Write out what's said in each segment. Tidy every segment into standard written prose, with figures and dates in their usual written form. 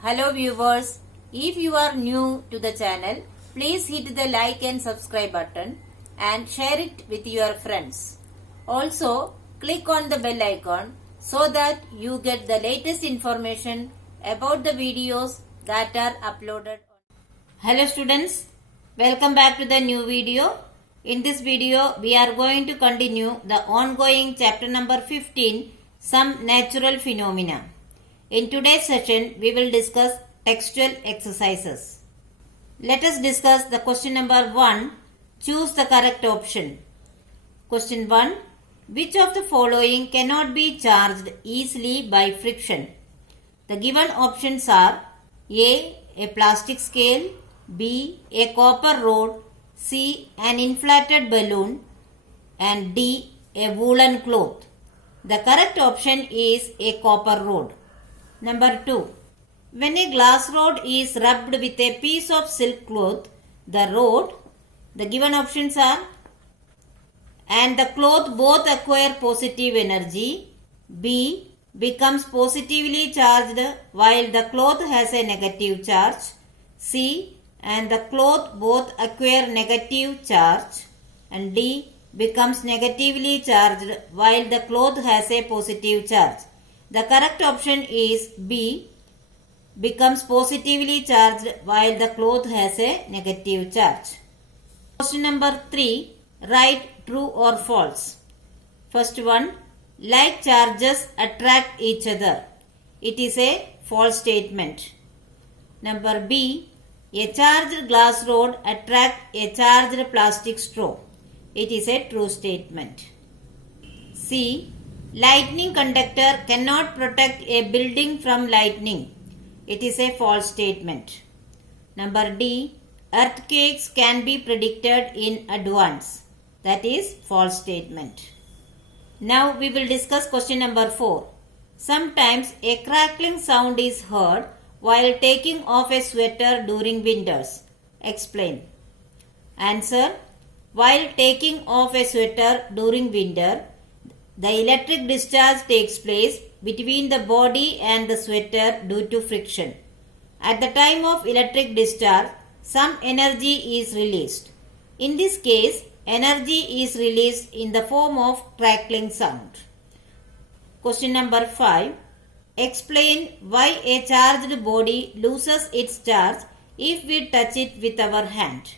Hello viewers, if you are new to the channel, please hit the like and subscribe button and share it with your friends. Also, click on the bell icon so that you get the latest information about the videos that are uploaded. Hello students, welcome back to the new video. In this video, we are going to continue the ongoing chapter number 15, Some Natural Phenomena. In today's session, we will discuss textual exercises. Let us discuss the question number 1. Choose the correct option. Question 1. Which of the following cannot be charged easily by friction? The given options are A plastic scale, B. A copper rod, C. An inflated balloon, and D. A woolen cloth. The correct option is a copper rod. Number 2. When a glass rod is rubbed with a piece of silk cloth, the given options are and the cloth both acquire positive energy. B. Becomes positively charged while the cloth has a negative charge. C. And the cloth both acquire negative charge. And D. Becomes negatively charged while the cloth has a positive charge. The correct option is B. Becomes positively charged while the cloth has a negative charge. Question number 3. Write true or false. First one. Like charges attract each other. It is a false statement. Number B. A charged glass rod attracts a charged plastic straw. It is a true statement. C. Lightning conductor cannot protect a building from lightning. It is a false statement. Number D. Earthquakes can be predicted in advance. That is false statement. Now we will discuss question number 4. Sometimes a crackling sound is heard while taking off a sweater during winters. Explain. Answer. While taking off a sweater during winter, the electric discharge takes place between the body and the sweater due to friction. At the time of electric discharge, some energy is released. In this case, energy is released in the form of crackling sound. Question number 5. Explain why a charged body loses its charge if we touch it with our hand.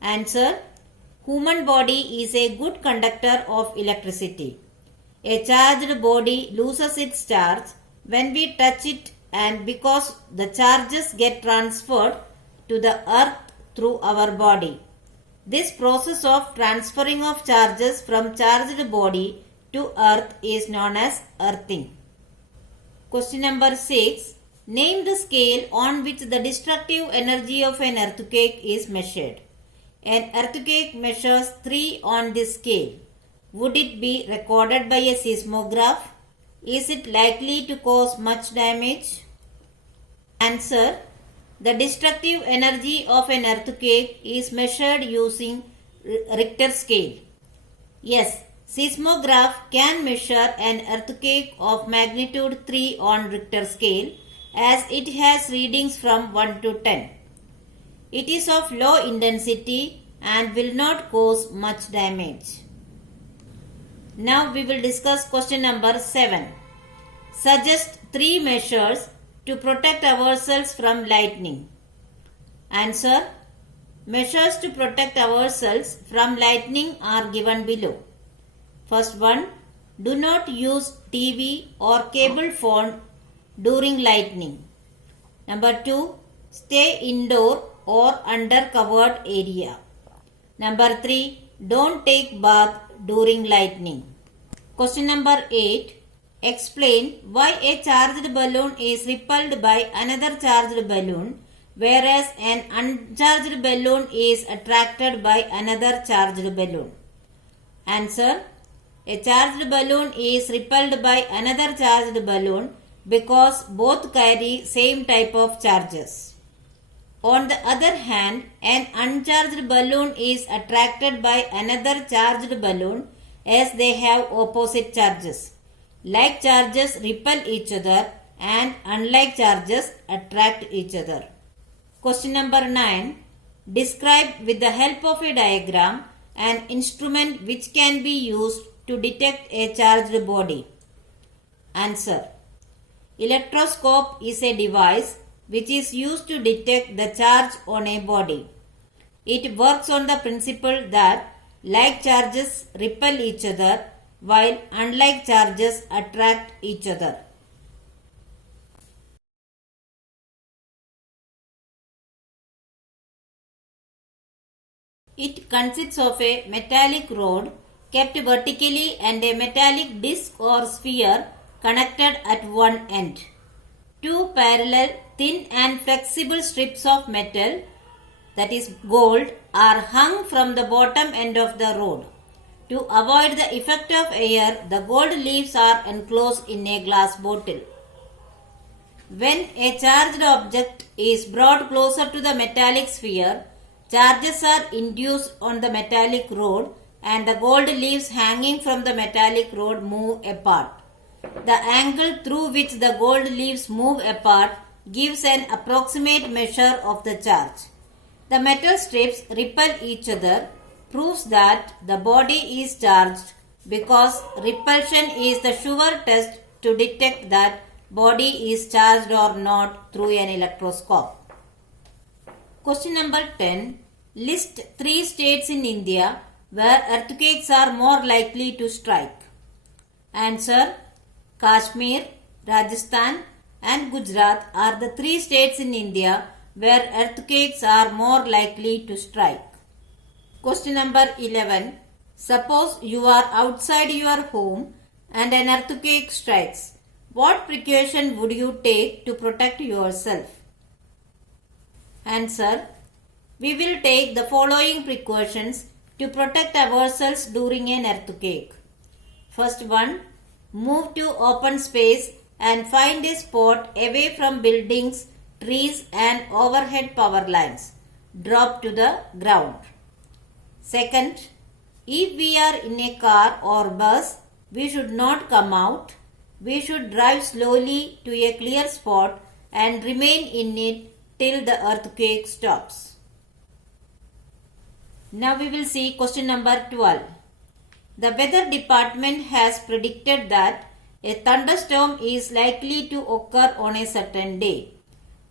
Answer. Human body is a good conductor of electricity. A charged body loses its charge when we touch it and because the charges get transferred to the earth through our body. This process of transferring of charges from charged body to earth is known as earthing. Question number 6. Name the scale on which the destructive energy of an earthquake is measured. An earthquake measures 3 on this scale. Would it be recorded by a seismograph? Is it likely to cause much damage? Answer. The destructive energy of an earthquake is measured using Richter scale. Yes, seismograph can measure an earthquake of magnitude 3 on Richter scale as it has readings from 1 to 10. It is of low intensity and will not cause much damage. Now we will discuss question number 7. Suggest 3 measures to protect ourselves from lightning. Answer. Measures to protect ourselves from lightning are given below. First one. Do not use TV or cable phone during lightning. Number 2. Stay indoor or under covered area. Number 3. Don't take bath during lightning. Question number 8. Explain why a charged balloon is repelled by another charged balloon whereas an uncharged balloon is attracted by another charged balloon. Answer. A charged balloon is repelled by another charged balloon because both carry same type of charges. On the other hand, an uncharged balloon is attracted by another charged balloon as they have opposite charges. Like charges repel each other and unlike charges attract each other. Question number 9. Describe with the help of a diagram an instrument which can be used to detect a charged body. Answer. Electroscope is a device which is used to detect the charge on a body. It works on the principle that like charges repel each other while unlike charges attract each other. It consists of a metallic rod kept vertically and a metallic disc or sphere connected at one end. Two parallel, thin and flexible strips of metal, that is gold, are hung from the bottom end of the rod. To avoid the effect of air, the gold leaves are enclosed in a glass bottle. When a charged object is brought closer to the metallic sphere, charges are induced on the metallic rod and the gold leaves hanging from the metallic rod move apart. The angle through which the gold leaves move apart gives an approximate measure of the charge. The metal strips repel each other, proves that the body is charged because repulsion is the sure test to detect that body is charged or not through an electroscope. Question number 10. List 3 states in India where earthquakes are more likely to strike. Answer. Kashmir, Rajasthan and Gujarat are the 3 states in India where earthquakes are more likely to strike. Question number 11. Suppose you are outside your home and an earthquake strikes. What precaution would you take to protect yourself? Answer. We will take the following precautions to protect ourselves during an earthquake. First one, move to open space and find a spot away from buildings, trees and overhead power lines. Drop to the ground. Second, if we are in a car or bus, we should not come out. We should drive slowly to a clear spot and remain in it till the earthquake stops. Now we will see question number 12. The weather department has predicted that a thunderstorm is likely to occur on a certain day.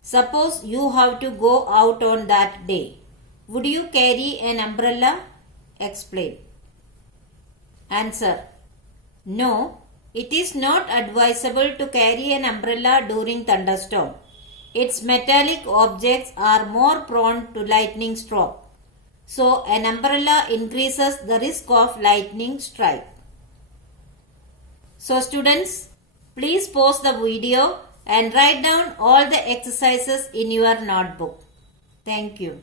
Suppose you have to go out on that day. Would you carry an umbrella? Explain. Answer. No, it is not advisable to carry an umbrella during thunderstorm. Its metallic objects are more prone to lightning stroke. So, an umbrella increases the risk of lightning strike. So, students, please pause the video and write down all the exercises in your notebook. Thank you.